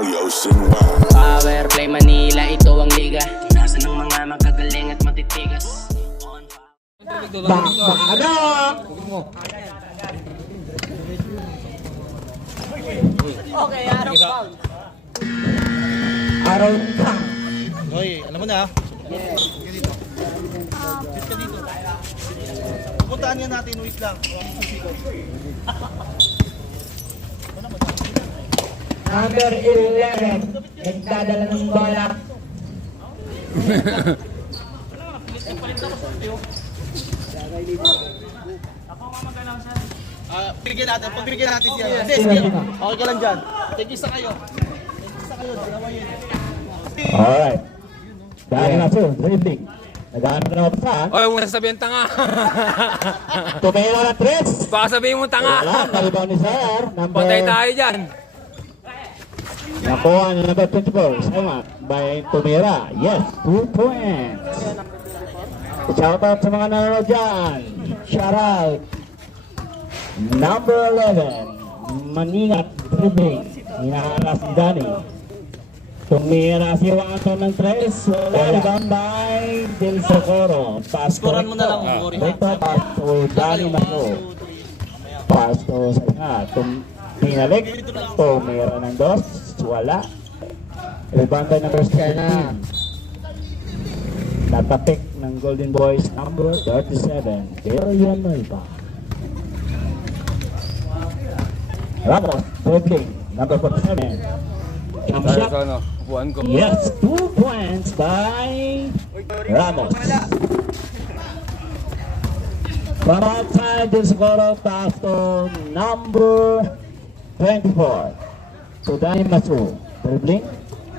Power Play Manila, ito ang liga. Nasa ng mga magagaling at matitigas. Okay, araw pa. Araw pa. Hoy, alam mo na. Sit ka dito. Pupuntaan niya natin, wait lang. Number 11. Nagdadala ng bola. Pagbigyan natin siya. Hindi, sige. Okay ka lang dyan. Tig-isa kayo. Tig-isa kayo, dalawa yun. Alright. Dahil na po, dribbling. Naghahanap na naman pa. Oy, huwag mo sasabihin tanga. Tumira na tres. Baka sabihin mo tanga. Wala, nalibaw ni Sir. Patay tayo dyan. Nakuha ni number 24. Sama by Tumira. Yes, 2 points. Shout out sa mga nanonood dyan. Shout out. Number 11. Maningat dribbling. Hinaharas ni Danny. Tumira si Juanto ng tres. Wala rebound by Del Socorro. Pass to Scorean mo na lang, Mori. Recto. Pass to Danny Maso. Pass to sa nga. Pinalik. Tumira ng dos. Wala. Rebound by number 17. Natapik ng Golden Boys number 37. Pero yan na iba. Ramos, dribbling, number 47. Jump Tayo shot. sa ano, upuan ko. Yes, 2 points by Ramos. From outside, Del Socorro pass to number 24. To Danny Masu. Dribbling.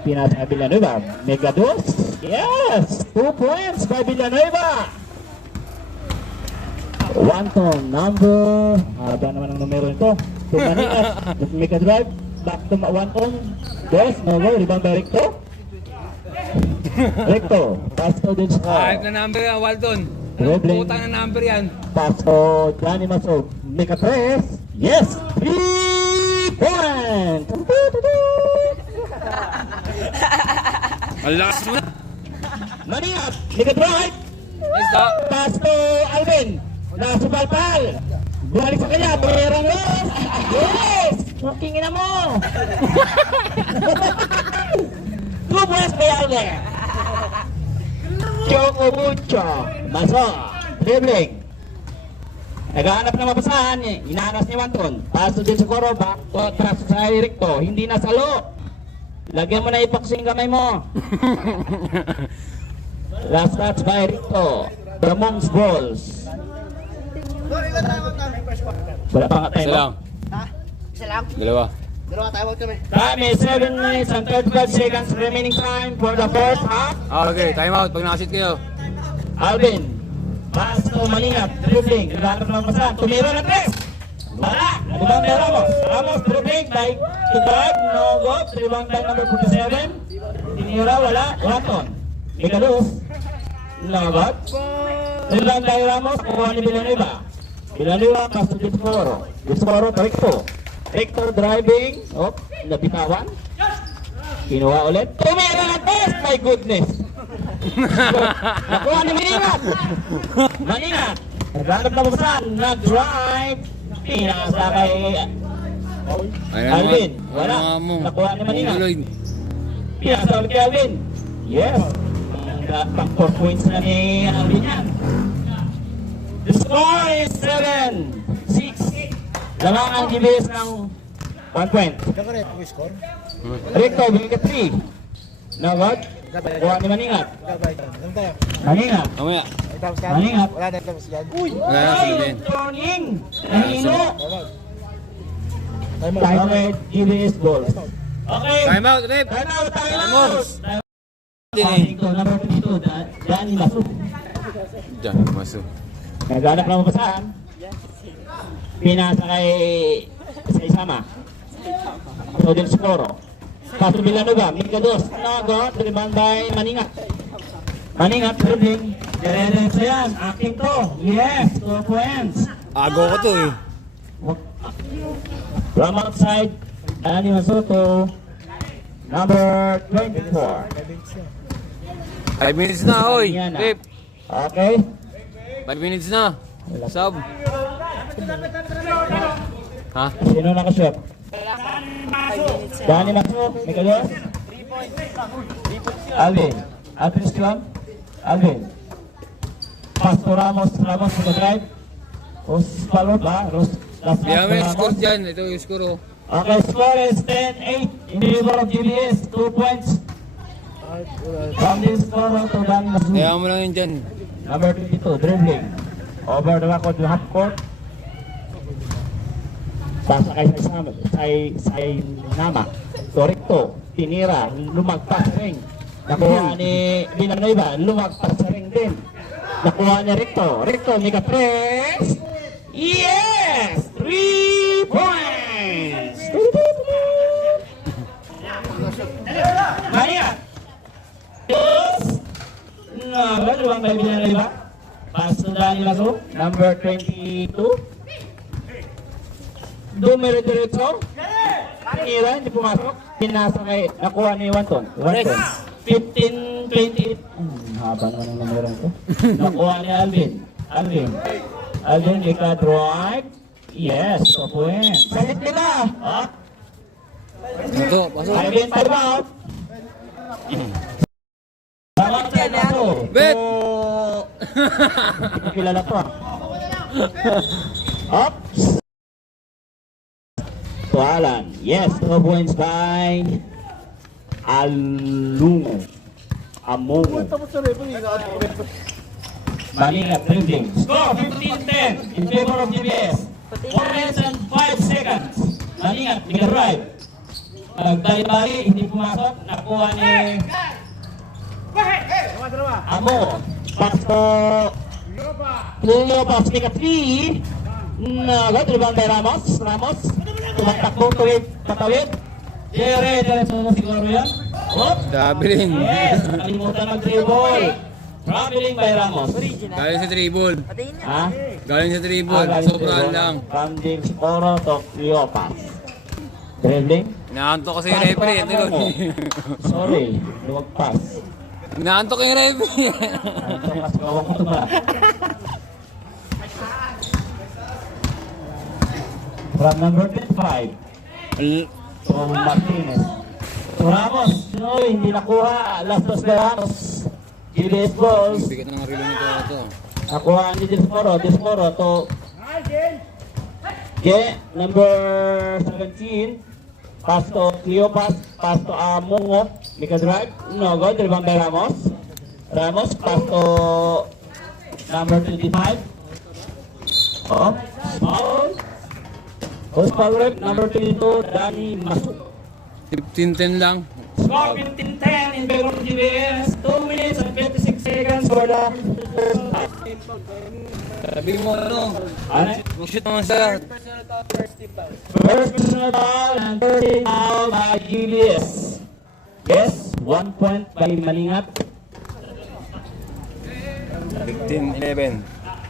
Pinasa Villanueva. Megados. Yes! 2 points by Villanueva. One to number. Haba naman ang numero nito. To Manias. Mega drive. Back to one on. Yes, no way. Rebound by Recto. Recto. Pass to din sa Kahit na number yan, Walton. Dribbling. Putang na number yan. Pass to Danny Maso. Mega press. Yes! 3 points! Ang lakas mo na. Manias. Mega drive. Nice to. Pass to Alvin. Nasa palpal. Balik sa kanya. Mayroong yes. Yes. Tingin na mo. 2 points by Alvin. Choco Mucho. Maso. Dribbling. Naghahanap ng mabasahan. Inahanas ni Wanton. Paso din sa Koro. Back to atras sa Recto. Hindi nasalo. Lagyan mo na ipaksing kamay mo. Last touch by Recto. The Monks balls. Wala pa nga tayo. Isa lang. Isa lang? Dalawa. Dalawa tayo, wag kami. Time is 7 minutes and 35 seconds remaining time for the first half. Okay, time out. Pag nakasit kayo. Alvin. Pass to Malingat. Dribbling. Naghahanap ng mabasahan. Tumira na tres. Wala. Rebound by Ramos. Ramos dribbling by to drive. No go. Rebound by number 47. Tinira. Wala. Wanton. Megalus. No go. Rebound by Ramos. Kuha ni Villanueva. Villanueva. Pass to Discoro. Discoro. Recto. Recto driving. Oh. Nabitawan. Kinuha ulit. Tumira na tres. My goodness. Nakuha ni Maningat. Maningat. Naghanap na babasahan. Nag-drive. Pinasa kay Alvin. Wala. Nakuha ni Maningat. Pinasa ulit kay Alvin. Yes. Back 4 points na ni Alvin yan. The score is 7-6. Lamang ang GBS ng 1 point. Kakaret, may score. Recto, bigay ka 3. No good. Kuha ni Maningat. Ano tayo? Maningat. Mamaya. Ay, tapos ka? Maningat. Wala na, tapos yan. Wala na, sabihin. Turning. Nahino. Time out. Timer GBS balls. Okay. Time out, Rep. Time out. Time Time out. out. Passing to number 22. Danny Masu. Diyan, masuk. Naghanap ng mabasahan. Pinasa kay sa Isama. So din Socorro. Paso Villanueva. Migados. Nago. Rebound by Maningat. Maningat dribbling. Diretso yan. Acting to. Yes. 2 points. Agaw ko to eh. From outside, Danny Masoto. number 24. 5 minutes na, oy. Yan na. Pip. Okay. 5 minutes na. Sub. Ha? Sino nakashoot? Dani Maso, may kalos? Alvin. Alvin Islam? Alvin. Pastor Ramos, Ramos sa drive. Ros Palot ba? Last Kaya may Ramos. score dyan. Ito yung score, oh. Okay, score is 10-8 in favor of GBS. 2 points. From this score to Dani Maso. Kaya mo lang yun dyan. Number 22, dribbling. Over the back of the half court. Pasa kay Nama. Torito, tinira, lumagpas ring. Nakuha ni Villanueva, lumagpas sa ring din. Nakuha ni Ricto. Ricto, mega press. Yes! 3 points! Maria! Yes! Baru bang may Villanueva? Pas to Dani Maso, number 22. Dumire-diretso. Tinira, hindi pumasok. Pinasa kay, nakuha ni Wanton. 15-28. Haba naman ang numerong ko. Nakuha ni Alvin. Alvin, ika drive. Yes, 2 points. Sakit nila. Ito, pasok. Alvin, time out. Bawat na ito. Bet! Hindi ko kilala to. Oops. To Alan. Yes, 2 points by Amungo. Malingat dribbling. Score 15-10 in favor of GBS. 4 minutes and 5 seconds. Malingat, nag-drive. Nagdali-bali, hindi pumasok. Nakuha ni Amo. Pasto. Lumabas ni Katri. Nag-rebound by Ramos. Tumatakbo tuwid, patawid. Diretso na siguro yan. Oops. Dabiling. Yes, nakalimutan mag-dribble. Traveling by Ramos. Galing sa dribble. Ha? Galing sa dribble. Sobrang lang. From James Oro to Cleopas. Dribbling. Inaantok kasi yung referee. Ito yun. Sorry, luwag pass. Inaantok yung referee. Ito mas gawang ko ito ba? From number 25. So Martinez. So Ramos, no, hindi nakuha. Last dos de Ramos. GBS balls. Bigat ng rilo nito. Ito. Nakuha ni Disporo to number 17. Pass to Cleopas, pass to Amungo. Mika drive. No go, rebound by Ramos. Pass to number 25. Oh, foul. Post foul rep, number 22, Dani Maso. 15-10 lang. Score 15-10 in favor of GBS. 2 minutes and 56 seconds for the first half. Sabi mo ano? Ano? Mag-shoot naman sa First personal foul and 13 foul by GBS. Yes, 1 point by Malingat. 15-11.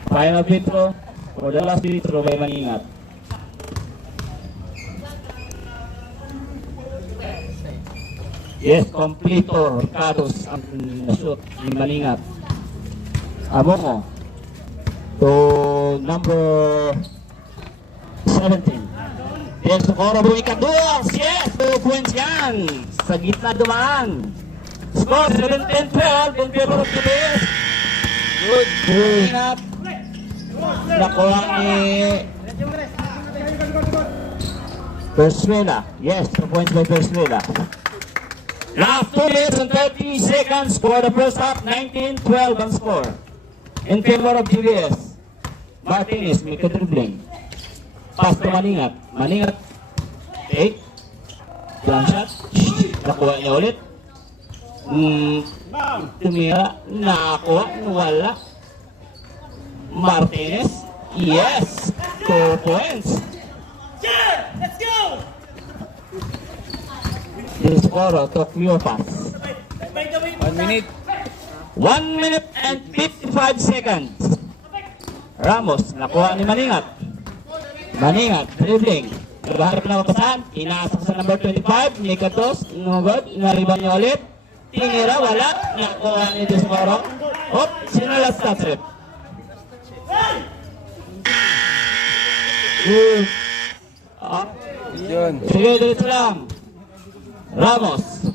Final free throw for the last free throw by Malingat. Yes, completo Ricardos ang shoot ni Malingat. Amongo to number 17. Yes, Socorro Buikaduas. Yes, 2 points yan. Sa gitna dumaan. Score 17-12 in favor of the best. Good. Malingat. Nakuha ni Persuela. Yes, 2 points by Persuela. Last 2 minutes and 30 seconds for the first half. 19-12 ang score. In favor of GBS. Martinez, may dribbling. Pass to Malingat. Malingat. Take. Jump shot. Nakuha niya ulit. Tumira. Nakakuha. Wala. Martinez. Yes. 2 points. Let's go! Disporo to Cleopas. 1 minute. 1 minute and 55 seconds. Ramos, nakuha ni Malingat. Malingat, dribbling. naghaharap na mapasan, pinasok sa number 25, Nikatos, nugod, nariban niya ulit, tinira, wala, nakuha ni Desmoro, sino last touch rep? Good. Yun. Sige, diretso lang. Ramos.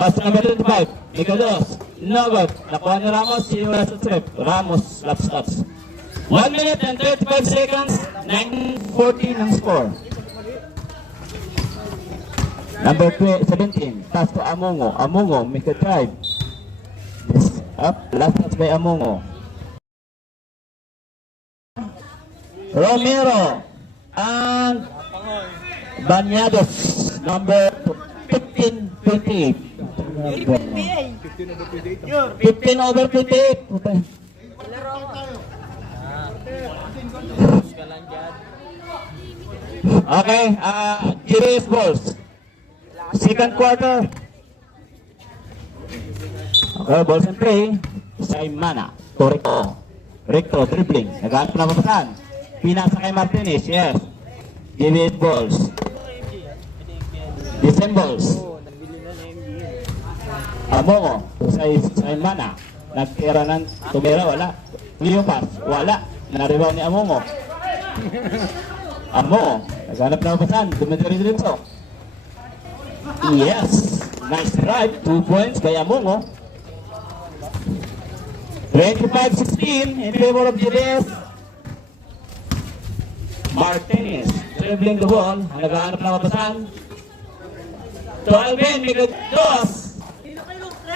Pass number 25, Nikatos, nugod, nakuha ni Ramos, sino last touch rep? Ramos, last touch. 1 minute and 35 seconds, 9:40 ng score. Number 17, pass to Amongo. Amongo, make a drive. This up, last touch by Amongo. Romero and Banyados, number 15, 28. 15 over 28. Okay, GBS balls. Second quarter. Okay, balls and play. Saimana. Toriko. Recto, dribbling. Naghanap na mapasan. Pinasa kay Martinez, yes. GBS balls. Decemballs. Amongo. Saimana. Nagtira ng tumira, wala. Leo pass, wala. Naribaw ni Amongo. Amongo, naghanap na mapasan. Dumitiri-diretso. Yes, nice drive. 2 points by Amongo. 25-16 in favor of GBS. Martinez dribbling the ball. Naghanap na mapasan. To Alvin, may dos.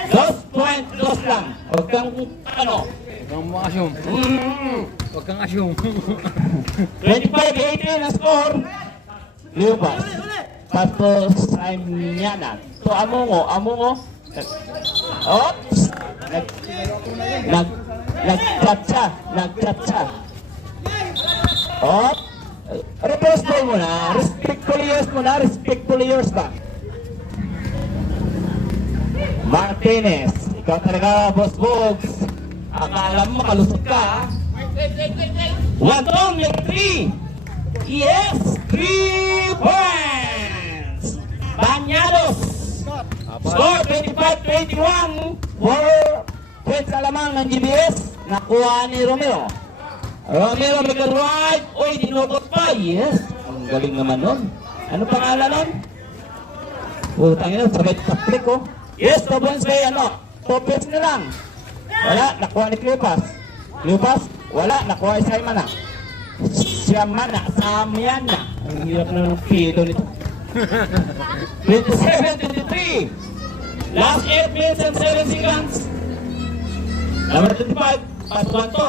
Dos point, dos lang. Huwag kang ano. Huwag kang ma-assume. Huwag kang assume. 25-18 ang score. Lupas. Pato Saimana. To Amongo. Amongo. Oops. Nag-chat-cha. Oops. Reverse ball muna. Respectfully yours ba? Martinez. Ikaw talaga, Boss Bogs. Akala mo makalusot ka, ha? 1-2, make 3. Yes, 3 points. Banyados. Score 25-21. 4 points na lamang ng GBS. Nakuha ni Romero. Romero may right. Uy, dinukot pa. Yes. Ang galing naman nun. Ano pangalan nun? Putang ina, sabay kaplik ko. Yes, 2 points by ano. 2 points na lang. Wala, nakuha ni Cleopas. Cleopas, wala, nakuha ni Saimana. Samyana. Ang hirap na ng pilo nito. 27-23. Last 8 minutes and 7 seconds. Number 25, pass 1 to.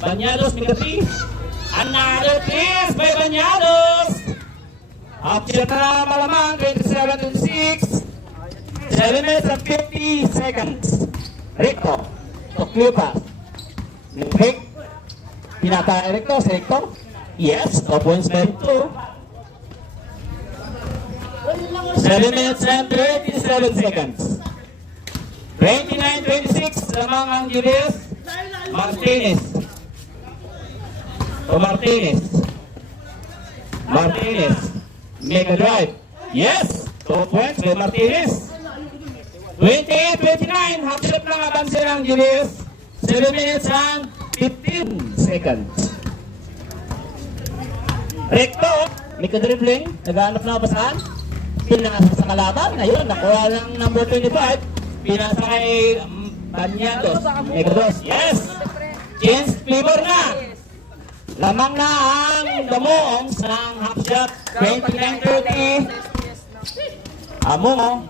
Banyados, Migati. Another piece by Banyados. Option na malamang, 27-26. 7 minutes and 50 seconds. Recto. To Cleopas. Rick. Pinata Recto, si Recto. Yes, 2 points by Recto. 7 minutes and 37 seconds. 29-26 lamang ang Julius. Martinez. O Martinez. Make a drive. Yes, 2 points by Martinez. 28-29, half step lang abansin ng Julius. 7 minutes and 15 seconds. Recto, make a dribbling. Naghahanap na kapasahan. Pinasa sa kalaban. Ngayon, nakuha ng number 25. Pinasa kay Banyados. Make a dos. Yes! Chance favor na. Lamang na ang Damongs ng half shot. 29-30. Amongo.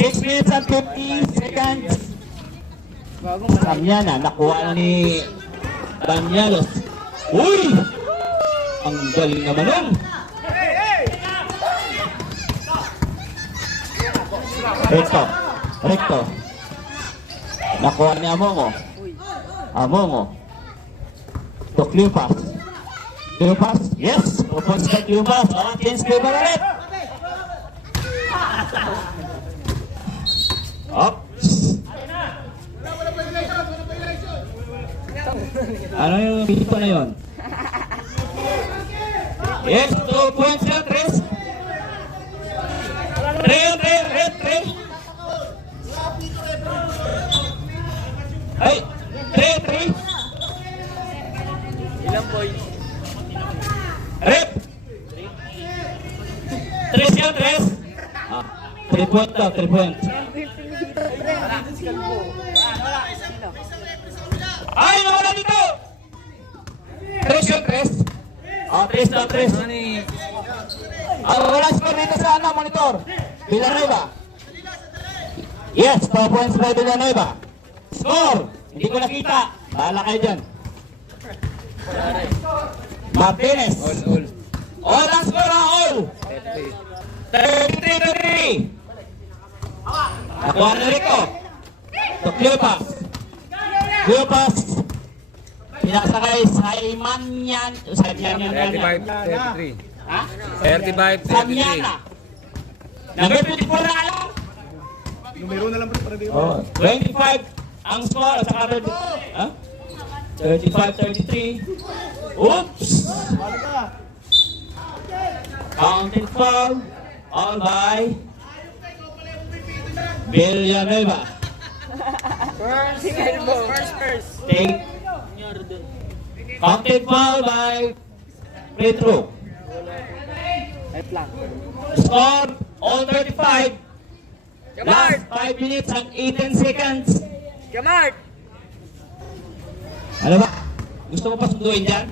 6 minutes and 50 seconds. Samyana, nakuha na ni Banyados. Uy! Ang galing naman nun. Recto. Nakuha ni Amongo. To Cleopas. Yes! Upon sa Cleopas. Chance favor ulit. Ano yung pito na yun? Yes, 2 points yan, Chris. 3. Ay, 3. Ilang boys? Rep. 3 yan, 3. 3 points daw, 3 points. Ay, nawala dito! 3 yan, 3. 3 daw, 3. Ani? Wala score dito sa monitor. Villanueva. Yes, 2 points by Villanueva. Score! Hindi ko nakita. Bahala kayo dyan. Martinez. All. All ang score ang all. 33. Nakuha na Rico. To Cleopas. Cleopas. Pinakasakay sa Imanyan. Sa Imanyan. 35, 33. Ha? 35, 33. Samiana. Number 24 na alam. Numero na lang para di Oh, 25 ang score at saka 35-33. Oops! Counted foul. All by Villanueva. Take. Counted foul by Petro. Score all 35. Last 5 minutes and 18 seconds. Kamart! Ano ba? Gusto mo pa sunduin dyan?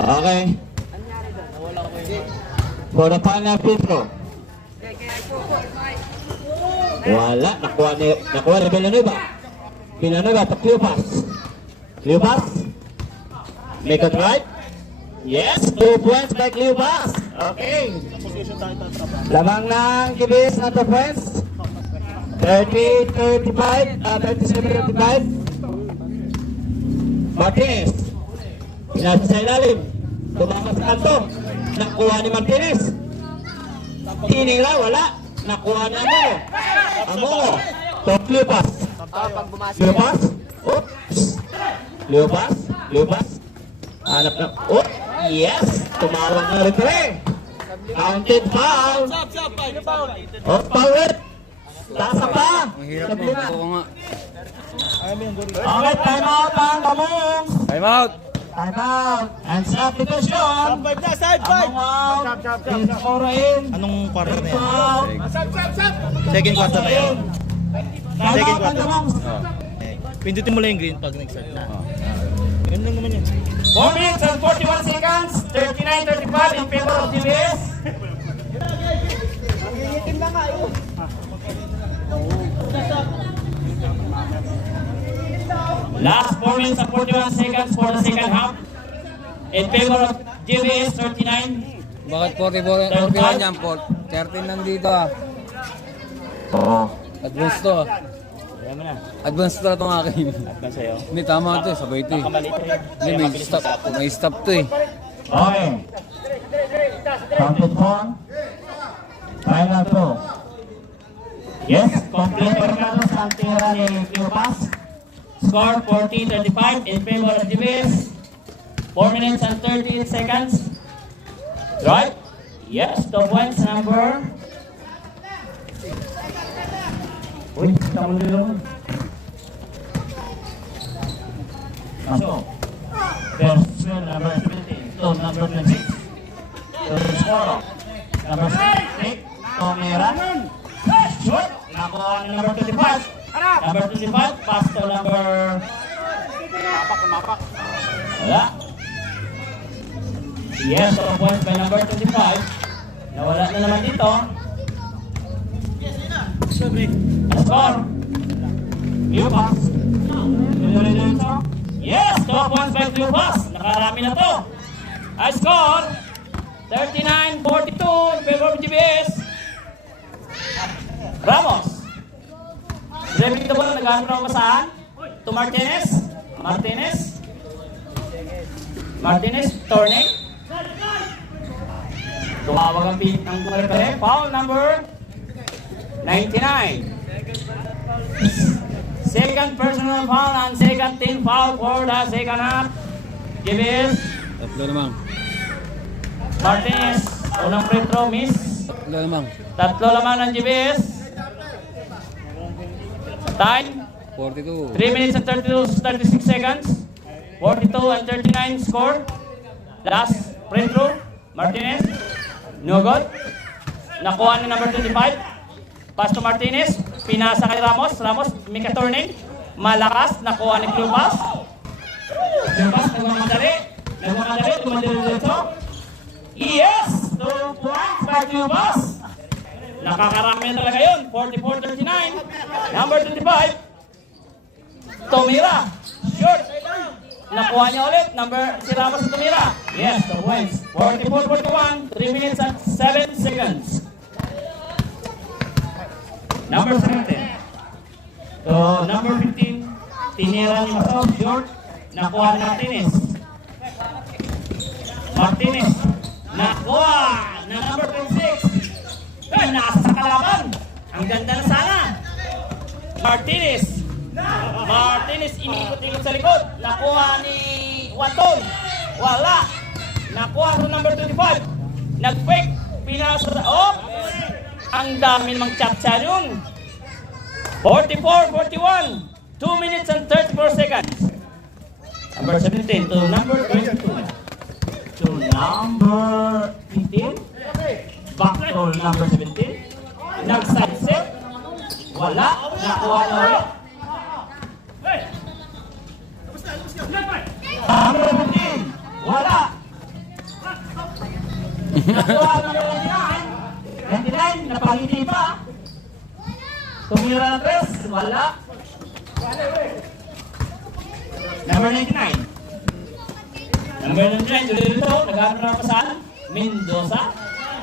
Okay. For the final Petro. Wala. Nakuha ni Villanueva. Villanueva to Cleopas. Cleopas. Make a drive. Yes, 2 points by Cleopas. Okay. Lamang ng Gibis na 2 points. 37-35. Martinez. Pinasa sa ilalim. Tumakas sa kanto. Nakuha ni Martinez. Tinila, wala. Nakuha na mo. Amongo. To Cleopas. Cleopas. Oops. Cleopas. Hanap na. Oh, yes. Tumawag na referee. Counted foul. Oh, foul. Tasa pa. Ang hirap mo. Sabi na. Oo nga. Okay, time out ang Kamong. Time out! Time out. And substitution. Side Among out. Pinsakorain. Anong quarter na yan? Out. Second quarter na yan. Time Second out ang quarter. Kamong. Pindutin mo lang yung green pag nag-start na. Ganun lang naman yan. 4 minutes and 41 seconds. 39-35 in favor of DBS. Last 4 minutes and 41 seconds for the second half. In favor of GBS 39. Bakit 41 yan, Paul? 13 lang dito ah. Oo. Advance to ah. Ayan mo na. Advance to itong akin. At sa'yo. Hindi, tama ito eh. Sabay ito eh. Hindi, may stop to eh. Okay. Counted for. Final throw. Yes, complete Mercado Santera ni Cleopas. Score 40-35 in favor of GBS. 4 minutes and 38 seconds. Right? Yes, the points number. Uy, tama nila mo. So, first number 17 to number 26. So, score. Number 6, Tomera. Shoot! Nakuha ni number 25. Number 25, pass to number... Wala. Yes, 2 points by number 25. Nawala na naman dito. Score. Cleopas. Yes, 2 points by Cleopas. Nakarami na to. I score 39-42 in favor of GBS. Ramos. Driving the ball, naghanap na masahan. To Martinez. Martinez, turning. Tumawag ang pink ng referee. Foul number 99. Second personal foul and second team foul for the second half. GBS, Tatlo lamang. Martinez, unang free throw, miss. Tatlo lamang. Tatlo lamang ng GBS. Time, 42. 3 minutes and 36 seconds. 42 and 39 score. Last free throw, Martinez. No good. Nakuha ni number 25. Pass to Martinez. Pinasa kay Ramos. Ramos, make a turning. Malakas. Nakuha ni Clubas. Clubas, nagmamadali. Tumadali dito. Yes! 2 points by Clubas. Nakakarami talaga yun. 44-39. Number 25. Tomira. Short. Nakuha niya ulit. Si Ramos at Tomira. Yes, 2 points. 44-41. 3 minutes and 7 seconds. Number 17. So, number 15. Tinira ni Masaw. Short. Nakuha ni Martinez. Martinez. Nakuha na number 26. Ay, nasa sa kalaban. Ang ganda na sana. Martinez. Martinez, inikot-ikot sa likod. Nakuha ni Waton. Wala. Nakuha sa number 25. Nag-fake. Pinasa sa... Oh! Ang dami namang chat-chat yun. 44-41. 2 minutes and 34 seconds. Number 17 to number 22. To number 15. Back to number 17. Nag-sidestep. Wala. Nakuha na ulit. Number 15. Wala. Nakuha na ulit. 29. Napangiti pa. Tumira na 3. Wala. Number 99. Number 99. Dito. Nagano na pasan. Mendoza.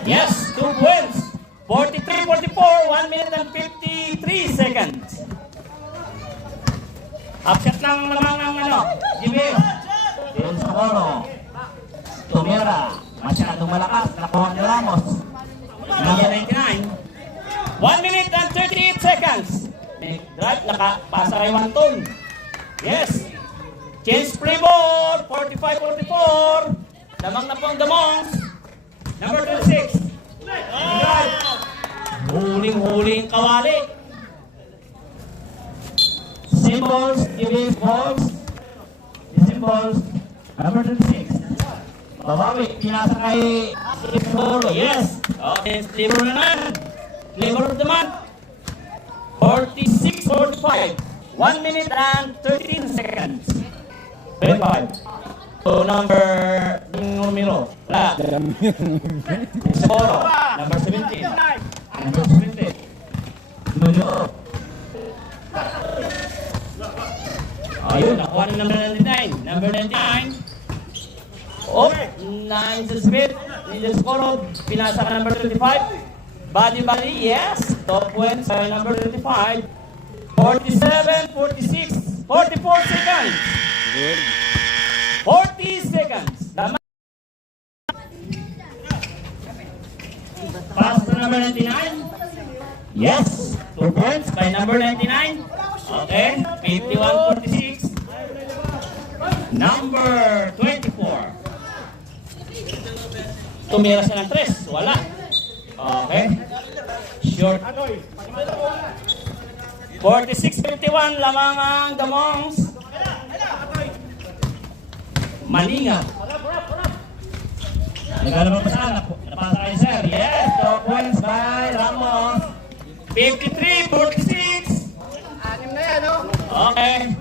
Yes. 2 points. 43-44. 1 minute and 53 seconds. Upshot lang naman ang Jimmy. Del Socorro. Tumira. Masyadong malakas. Nakuha ni Ramos. Number 99. 1 minute and 38 seconds. Drive, nakapasa kay Wanton. Yes. Change free ball. 45-44. Damang na po ang Damongs. Number 26. Drive. Huling-huling kawali. Symbols. Giving balls. Symbols. Number 26. Babawi. Pinasa kay Socorro. Yes. Okay, flavor naman. Flavor of the month. 46-45. 1 minute and 13 seconds. 25. So number numero. Wala. Socorro. Number 17. Number 17. Nuno. Ayun, nakuha na number 99. Number 99. Oh, 9 sa speed. Nila Socorro. Pinasa ka number 25. Body, yes. Top points by number 25. 47, 46, 44 seconds. Good. 40 seconds. Tama. Pass to number 99. Yes. 2 points by number 99. Okay. 51, 46. Number 24. Tumira siya ng 3. Wala. Okay. Short. 46-51 lamang ang Damongs. Malinga. Nagano pa sana. Napasa kay sir. Yes. 2 points by Ramos. 53-46. Anim na yan, oh. Okay.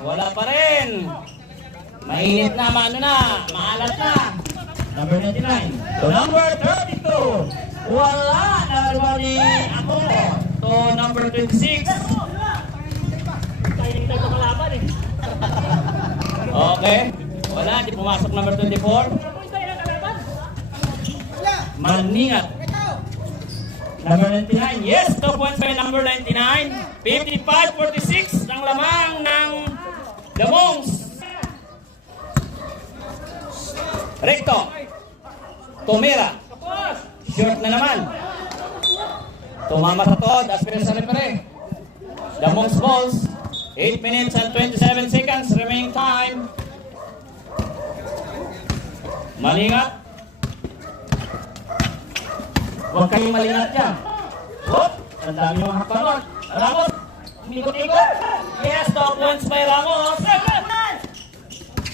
Wala pa rin. Mainit na, maalat na. Number 99. To number 32. Wala na naman ni ako. To number 26. Okay. Wala, di pumasok number 24. Maningat. Number 99. Yes, 2 points by number 99. 55-46 ang lamang ng Damongs. Recto. Tumira. Short na naman. Tumama sa tod. Aspira sa repere. The Monks balls. 8 minutes and 27 seconds remaining time. Malingat. Huwag kayong malingat yan. Whoop! Ang dami mga hakbangon. Ramos! Umikot-ikot! Yes, top points by Ramos!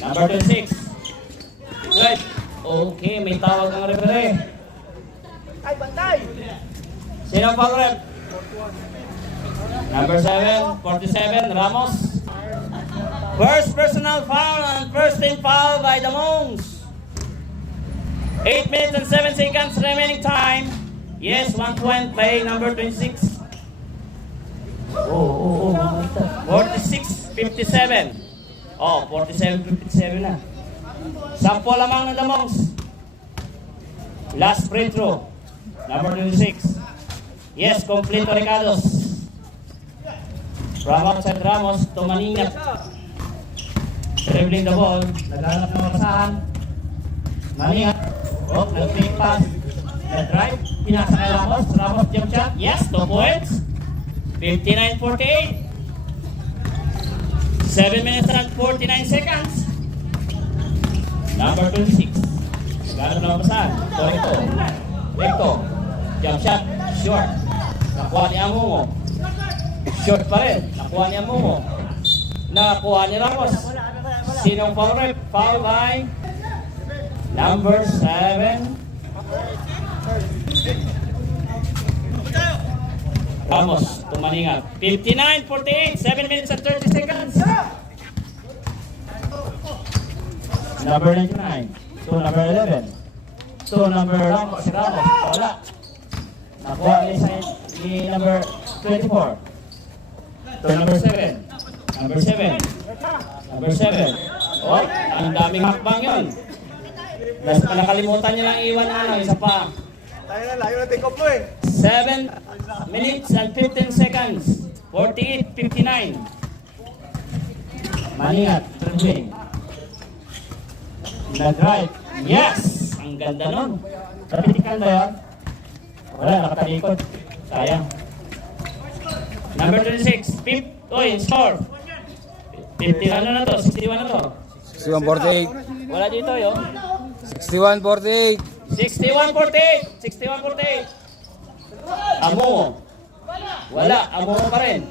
Number 26. Right. Okay, may tawag ng referee. Ay, bantay! Sino ang foul rep? Number 7, 47, Ramos. First personal foul and first team foul by the Monks. 8 minutes and 7 seconds remaining time. Yes, 1 point by number 26. 46-57. Oh, 47-57 na. 10 lamang ng the Monks. Last free throw. Number 26. Yes, complete Ricardos. From outside Ramos to Maningat. Dribbling the ball. Naghanap ng mapasahan. Maningat. Oh, nag-fake pass. Nag-drive. Pinasa kay Ramos. Ramos jump shot. Yes, 2 points. 59-48. 7 minutes and 49 seconds. Number 26. Naghanap ng mapasahan. Recto. Jump shot. Short. Nakuha ni Amungo. Short pa rin. Nakuha ni Amungo. Nakuha ni Ramos. Sinong foul rep? Foul by number 7. Ramos. Tumaningat. 59-48. 7 minutes and 30 seconds. Number 99. To number 11. To number Ramos. Si Ramos. Wala. Nakuha ni number 24. To number 7. Number 7. Number 7. Oh, ang daming hakbang yun. Nakalimutan niya lang iwan na isa pa. Tayo na, layo na take off mo eh. 7 minutes and 15 seconds. 48-59. Maningat. Dribbling. Nag-drive. Yes! Ang ganda nun. Napitikan ba yun? Wala, nakatalikod. Sayang. Number 26. Score. 50 ano na to? 61 na to? 61-48. Wala dito yun. 61-48. 61-48. 61-48. Amungo. Wala. Amungo pa rin.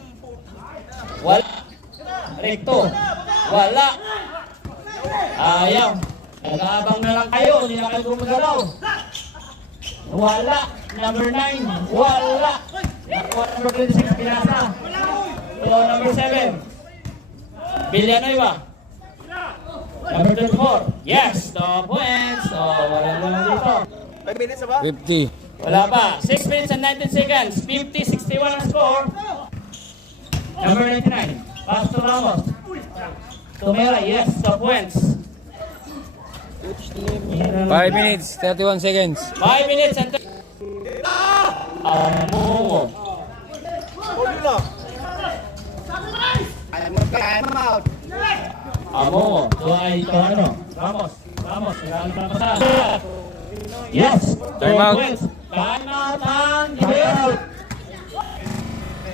Wala. Recto. Wala. Ayaw. Nag-aabang na lang kayo. Hindi na kayo gumagalaw. Wala. Number 9. Wala. Number 26. Pinasa. So, number 7. Villanueva. Number 24. Yes. 2 points. So, wala naman dito. 5 minutes na ba? 50. Wala pa. 6 minutes and 19 seconds. 50-61 ang score. Number 99. Pass to Ramos. Tumera. Yes. 2 points. 5 minutes, 31 seconds. 5 minutes and... Amungo. Hold yun lang. Amungo. Ito ay ito ano? Ramos. Kailangan pa pa. Yes. 2 Time out. points. Time out and debate.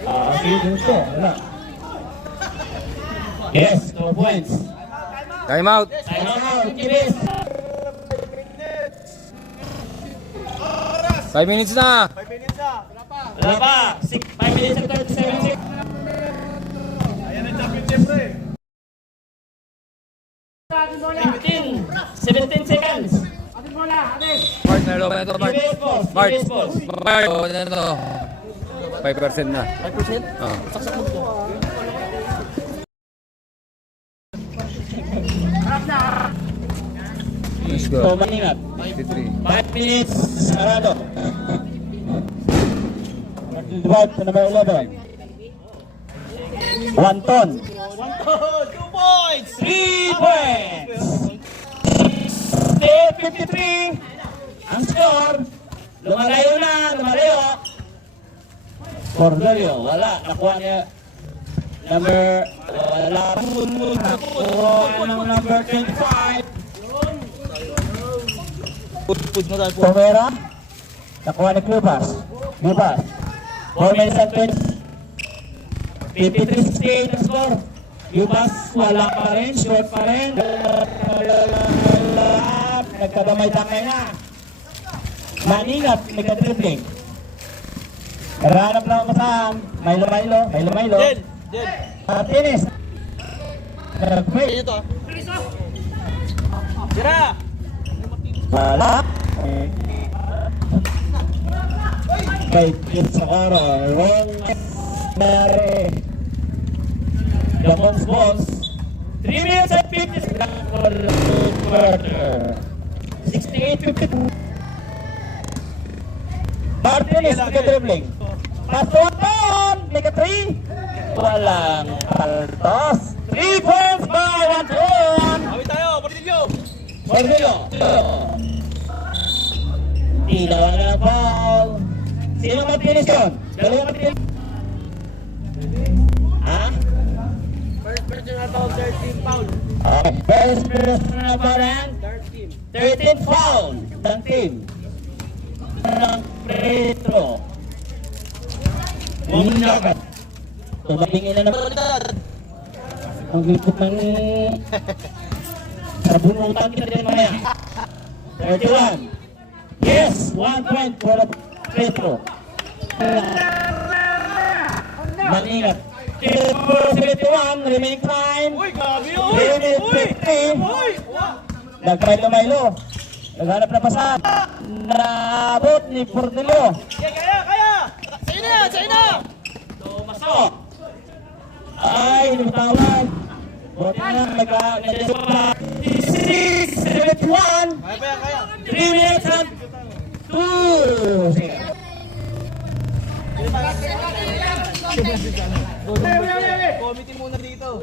Wala. Yes. 2 points. Time out. Time out. Debate. 5 minutes na. 5 minutes na. Wala pa. 5 minutes and 37 seconds. Ayan ang championship pre. 15. 17 seconds. Partner, low na ito. Debate balls. Mark. Debate balls. Mark. Low na ito. 5% na. 5%? Oh. Let's So, go. maningat. 53. 5 minutes. Sarado. Divide to number 11. 1 ton. 2 points! 3 points. 53. Ang score. Lumalayo na. Lumalayo. Cordelio. Wala. Nakuha niya. Wala. Nakuha ng number 25. Push mo tayo po. Tumera. Nakuha ni Clubas. 4 minutes and 20. 53-68 ang score. Yung pass, wala pa rin, short pa rin. Nagkadamay-damay na. Maningat, nagka-dribbling. Karanap lang ako sa Milo. Jen. Martinez. Ayun ito. Tira! Wala. May Pizarro. Wrong. Mary. The balls. 3 minutes and 50 seconds for the quarter. 68-52. Martinez, nagka-dribbling. Pass to one down. Make a 3. Walang paltos. 3 points by 1-1. Awit tayo, Portillo! Portillo. Tinawan na ng foul. Sino Martinez yun? Dalawa Martinez. Ha? First personal foul, 13 foul. Okay. First personal foul and 13 foul ng team. Ng free throw. Unagat. Tumabingin na naman. Ang gipot ng sabunutan kita din mamaya. 31. Yes! 1 point for the free throw. Maningat. 71, remaining time. Uy, grabe yun! 3:50. Nagmaylo-maylo. Naghanap na pasa. Naabot ni Portillo. Kaya! Sa'yo na! Masok. Ay, lumatawan. Buti na, nag-a-adjust 71. Kaya! 3 minutes and 2 seconds. Committee muna dito.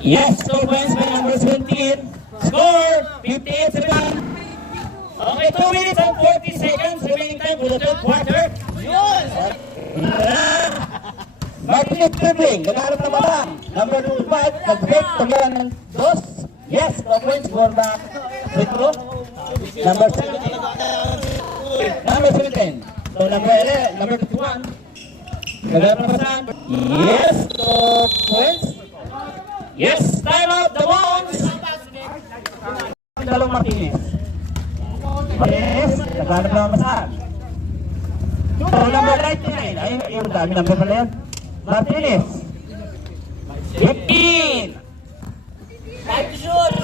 Yes, 2 points by number 17. Score, 58-7. Okay, 2 minutes and 40 seconds remaining time for the third quarter. Martinez dribbling, nagharap na bala. Number 25, nag-break, tumiran ng 2. Yes, 2 points for the free throw. Number 17. Number 17. So number 11, number 21. Nagharap na bala. Yes, 2 points. Yes, time out the bounds. Dalawang Martinez. Martinez, naghanap na masahan. So number 99. Ay, yung dami number pala yan. Martinez. 15. Time to shoot!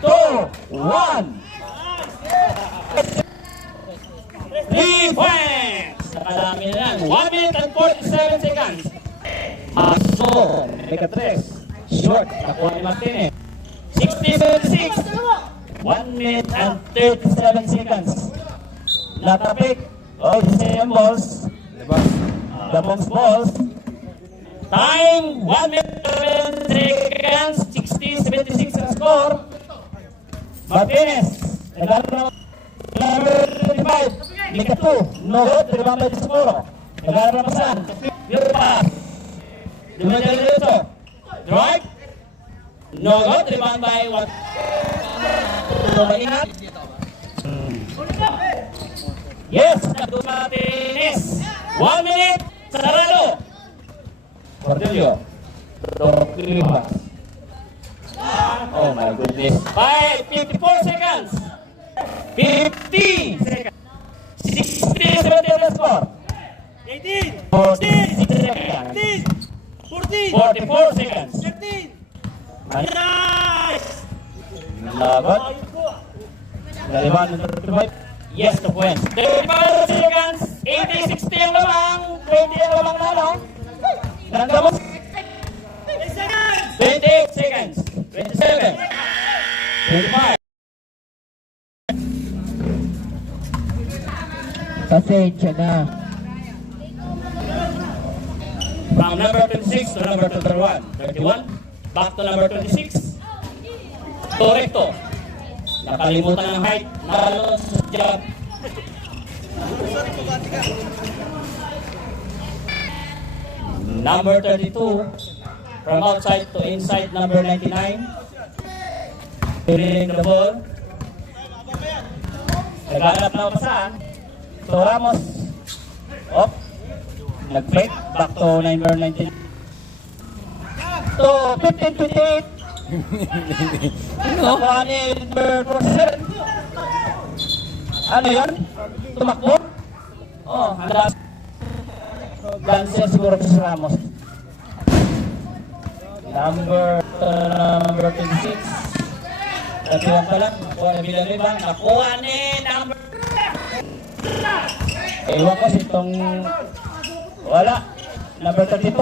2, 1. 3 points. Nakalami na yan. 1 minute and 47 seconds. Aso. Mega 3. Short. Nakuha ni Martinez. 60-76. 1 minute and 37 seconds. Natapik. All the same balls. The bounce balls. Time 1 minute and 7 seconds. 60-76 ang score. Martinez. Nagano na number 25. Mika 2. No good. Rebound by Tesoro. Nagano na pasan. Good pass. Dumagal dito. Drive. No good. Rebound by what? Maingat. Yes. Martinez. 1 minute. Sarado. Portillo. Tokriba. Oh my goodness. 54 seconds. 50 seconds. 60-70 score. 18! 46 seconds. 14! 44 seconds. 13! Nice! Laban. Naliban ng 35. Yes, 2 points. 35 seconds. 80-60 ang lamang. 20 ang lamang na, no? Nandamos. 28 seconds. 27. 25. Pasensya na. From number 26 to number 31. 31. Back to number 26. Correcto. Nakalimutan ng height. Nalo sa job. Number 32. From outside to inside, number 99. Dribbling the ball. Naghanap na pasahan. So Ramos. Op. Nag-fake. Back to number 19. So 15-28. Nakuha ni number 47. Ano yun? Tumakbo? Oh, handa. Ganser siguro si Ramos. Number 26. Tatiwan pa lang. Nakuha na Villanueva. Nakuha ni number... Ewan ko itong... Wala. Number 32.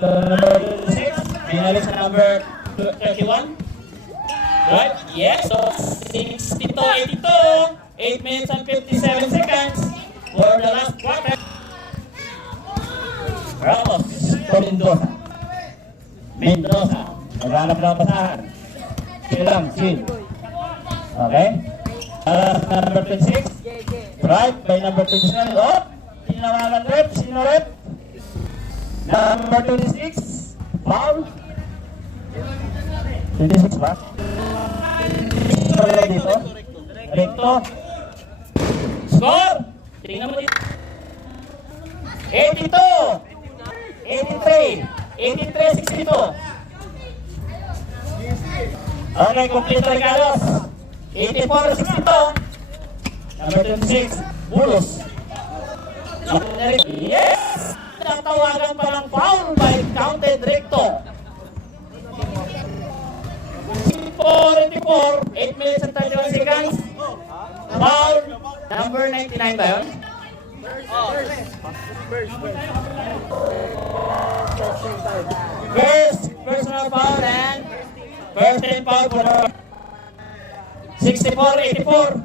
Number 26. Binalik sa number 31. Right? Yes. So, 62-82. 8 minutes and 57 seconds for the last quarter. Ramos. Mendoza. Mendoza. Naghanap na pasahan. Silang, Sil. Okay? Number 26. Right by number 27. Oh! Tinawagan rep. Sino rep? Number 26. Foul. 26 ba? Score dito. Recto. Score! Tingnan mo dito. 82. 83. 83-62. Okay, complete regalos. 84-62. Number 26, Bulos. Yes! Natawagan pa ng foul by counted Recto. 84-84, 8 minutes and 31 seconds. Foul, number 99 ba yun? First personal foul and first time foul for 64-84.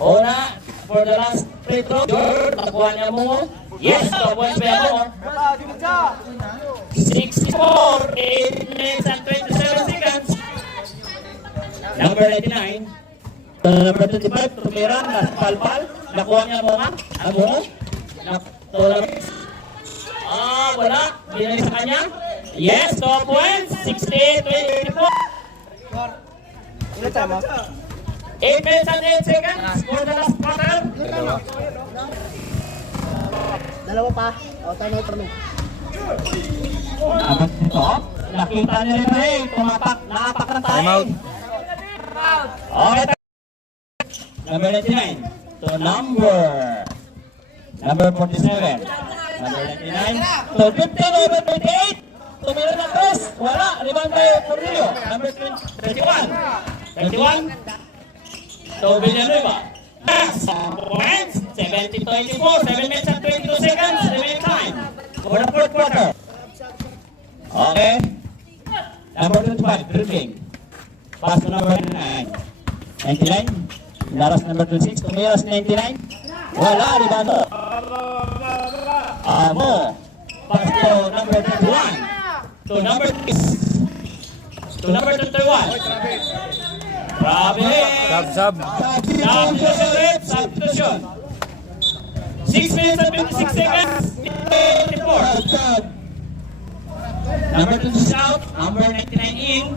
Una, for the last free throw. Nakuha niya mo. Yes, 2 points pa yan mo. 64, 8 minutes and 27 seconds. Number 99. Number 25, tumira, naspalpal. Nakuha niya mo nga. Ano mo? Natulabis. Wala. Binalik sa kanya. Yes, 2 points. 68-24. Ulit tama. 8 minutes and 8 seconds for the last quarter. Dalawa pa. O, tayo na ito. Abot nito. Nakita niyo rin na tumapak. Nakapak na tayo. Time out. Okay. Number 99. To number 47. Number 99. To 15 over 28. Tumira ng press. Wala. Rebound by Cornelio. Number 31. So, Villanueva. Yes! Points. 70-24. 7 minutes and 22 seconds. Remaining time for the fourth quarter. Okay. Number 25. Dribbling. Pass to number 99. 99. Laras number 26. Tumiras 99. Wala. Rebound. Amo. Pass to number 21. To number 6. To number 21. Grabe! Sub. Substitution rate, substitution. 6 minutes and 56 seconds. 84. Number 2 is out. Number 99 in.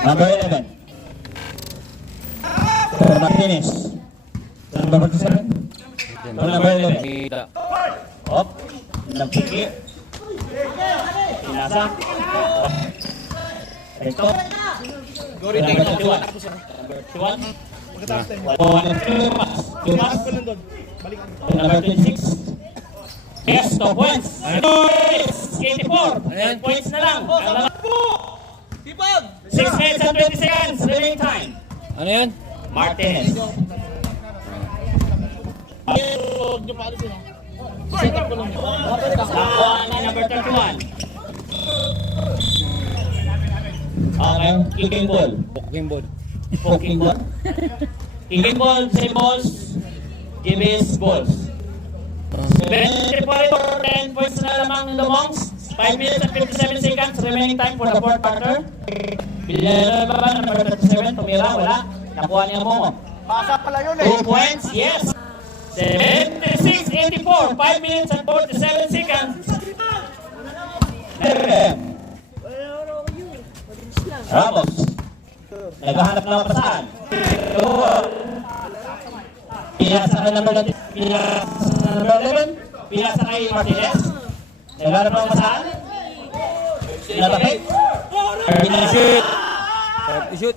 Number 11. Martinez. Number 47. Number 11. Kita. Op. Nagpiki. Pinasa. Ito. Number 21. Number 21. Number 26. Yes, 2 points. 84. 10 points na lang. 6 minutes and 20 seconds. Remaining time. Ano yun? Martinez. Nakuha ni number 31. Okay, kicking ball. Booking board. Poking ball. Kicking ball, same balls. GBS balls. 10 points na lamang ng the Monks. 5 minutes and 57 seconds. Remaining time for the fourth quarter. Villanueva ba? Number 37. Tumira, wala. Nakuha niya mo. Pasa pala yun eh. 2 points, yes. 76-84, 5 minutes and 47 seconds. Ramos. Naghahanap ng pasahan. Pinasa kay number 11. Pinasa kay Martinez. Naghahanap ng pasahan. Sinatake. Shoot. Shoot.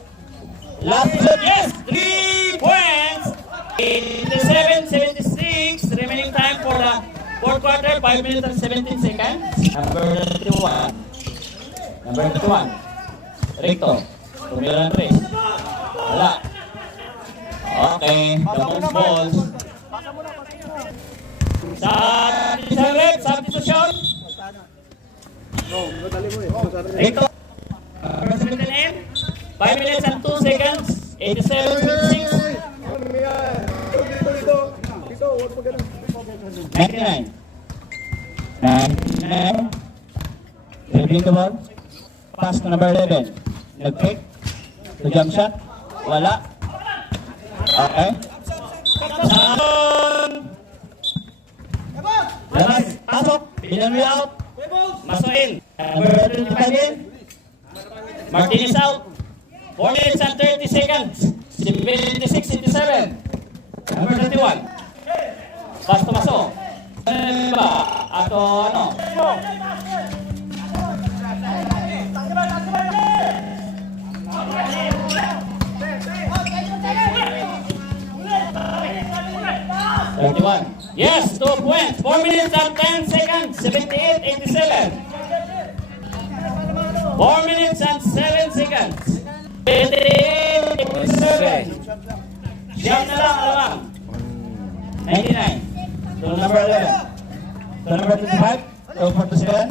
Last shot. Yes, 3 points. 87-76, remaining time for the fourth quarter, 5 minutes and 17 seconds. Number 31. Number 31. Rito. Tumira ng 3. Wala. Okay. Double balls. Substitution. Rito. Number 17, 5 minutes and 2 seconds. 87-76. 99. 99. Dribbling the ball. Pass to number 11. Nag-pick. To jump shot. Wala. Okay. Labas. Pasok. Pinanwi out. Masuin. Number 25 in. Martinez out. 4 minutes and 30 seconds. 76-87. Number 31. Pass to Maso. Ba? Ato ano? Yes, 2 points. 4 minutes and 10 seconds. 78-87. 4 minutes and 7 seconds. 78-87. Siyam na lang, alam. 99. To number 11. To number 25. To 47.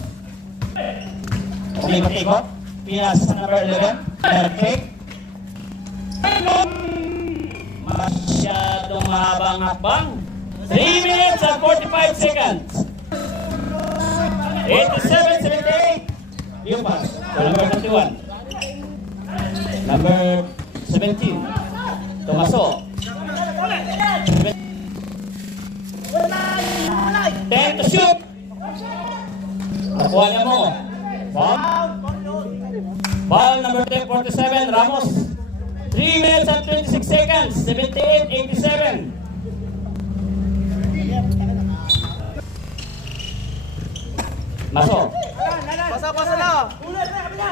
Ikot-ikot. Pinasa sa number 11. Nag-pick. Masyadong mahabang hakbang. 3 minutes and 45 seconds. 87-78. Yung pass. Number 21. Number 17. Tomaso. 10 to shoot. Nakuha niya mo. Ball number 47, Ramos. 3 minutes and 26 seconds. 78-87. Maso. Pasa na.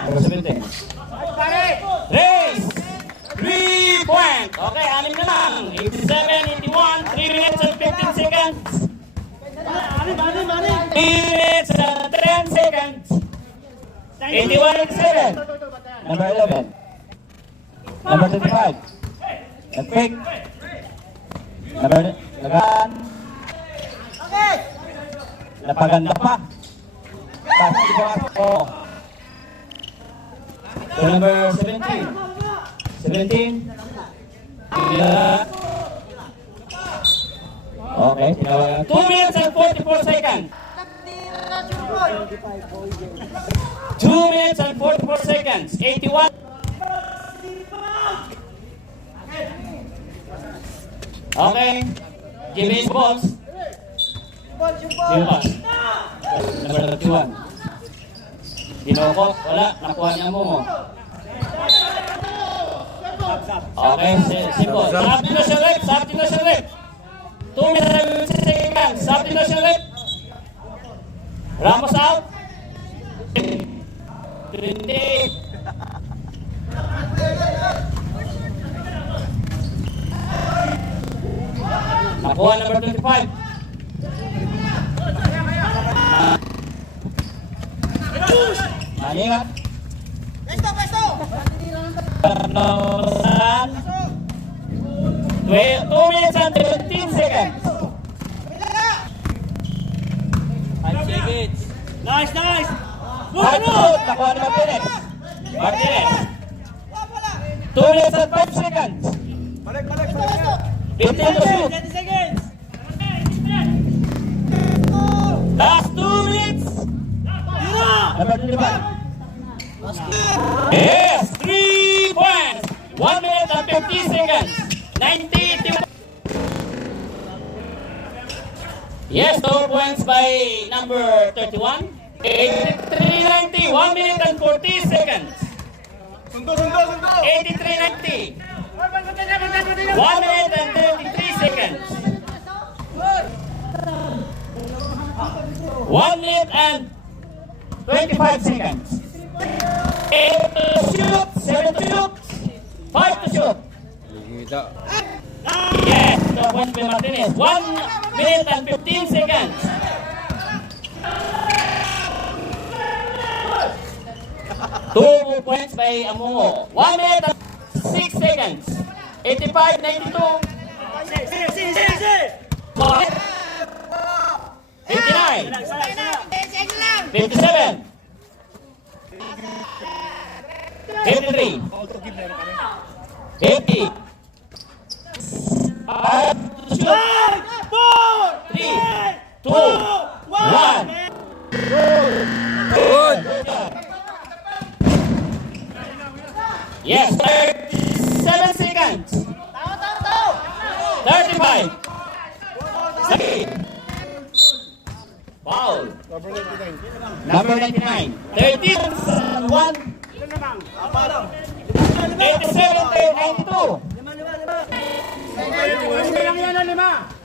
Number 17. Race! 3 point! Okay, 6 na lang. 87-81. 3 minutes and 15 seconds. 3 minutes and 10 seconds. 81-87. Number 11. Number 25. Nag-pick. Number... Lagaan. Napaganda pa. Pass to the oh. To number 17. 17. Okay, tinawagan. 2 minutes and 44 seconds. 2 minutes and 44 seconds. 81. Okay. Jimmy's balls. Jimmy pass. Number 31. Dinokot. Wala. Nakuha niya mo. Okay. Simple. Substitution rate. Substitution rate. 2 minutes and 50 seconds. Substitution rate. Ramos out. 28. Nakuha number 25. Malingat. Panosan. 2 minutes and 17 seconds. 5 seconds. Nice, nice. Shoot! Nakuha ni Martinez. Martinez. 2 minutes and 5 seconds. 15 to shoot. Last 2 minutes. Number 25. Yes, 3 points. 1 minute and 50 seconds. 90. Yes, 2 points by number 31. 83-90, 1 minute and 40 seconds. 83-90. 1 minute and 33 seconds. 1 minute and 25 seconds. 8 to shoot, 7 to shoot, 5 to shoot. Yes, 2 points by Martinez. 1 minute and 15 seconds. 2 points by Amungo. 1 minute and 6 seconds. 85-92. 59. 57. 53. 80. 5 to shoot. 3, 2, 1. Yes, 37 seconds. 35. 30. Foul. Number 99. 13 and 1. 87-92.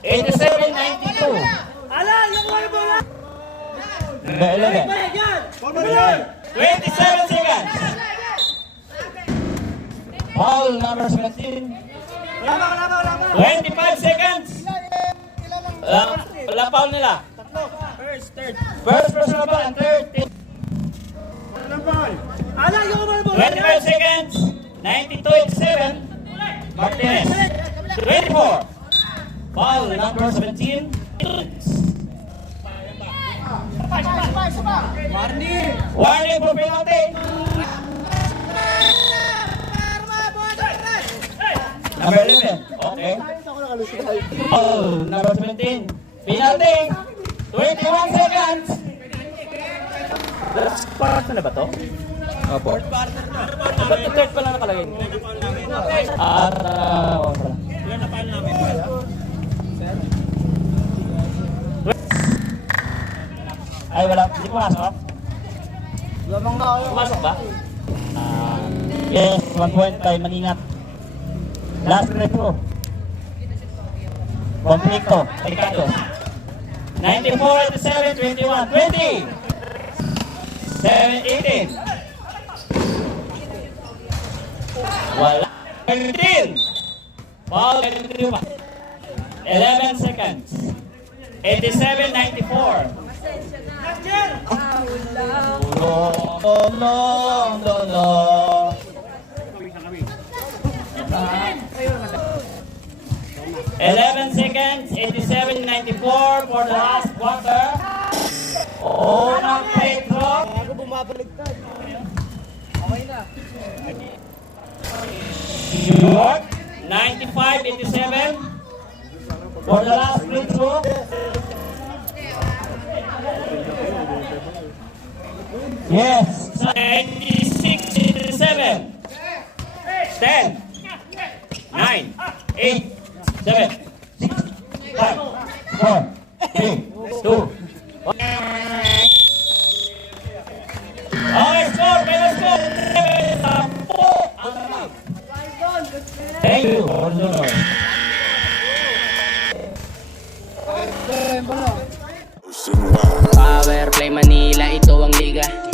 87-92. Number 11. 27 seconds. Foul number 17. 25 seconds. Wala foul nila. First personal foul and third. 25 seconds. 92-87. Martinez. 24. Foul number 17. Warning for penalty. Number 11. Okay. Oh, number 17. Penalty. 21 seconds. Last quarter na ba to? Opo. Ba't yung third pa lang nakalagay? Ay, wala. Hindi pumasok? Pumasok ba? Yes, 1 point by Maningat. Last repro. Conflicto. Delicado. 94-87, 21, 20. 7-18. Wala. 13. Foul. 11 seconds. 87-94. No. 11 seconds, 87-94 for the last quarter. Oh, ng Pedro. York, 95-87 for the last free throw. Yes, 96-87. 10, 9, 8, 7, 6, 5, 4, 3, 2, 1. Okay, score! Final score! 10. Thank you. Power Play Manila, ito ang liga.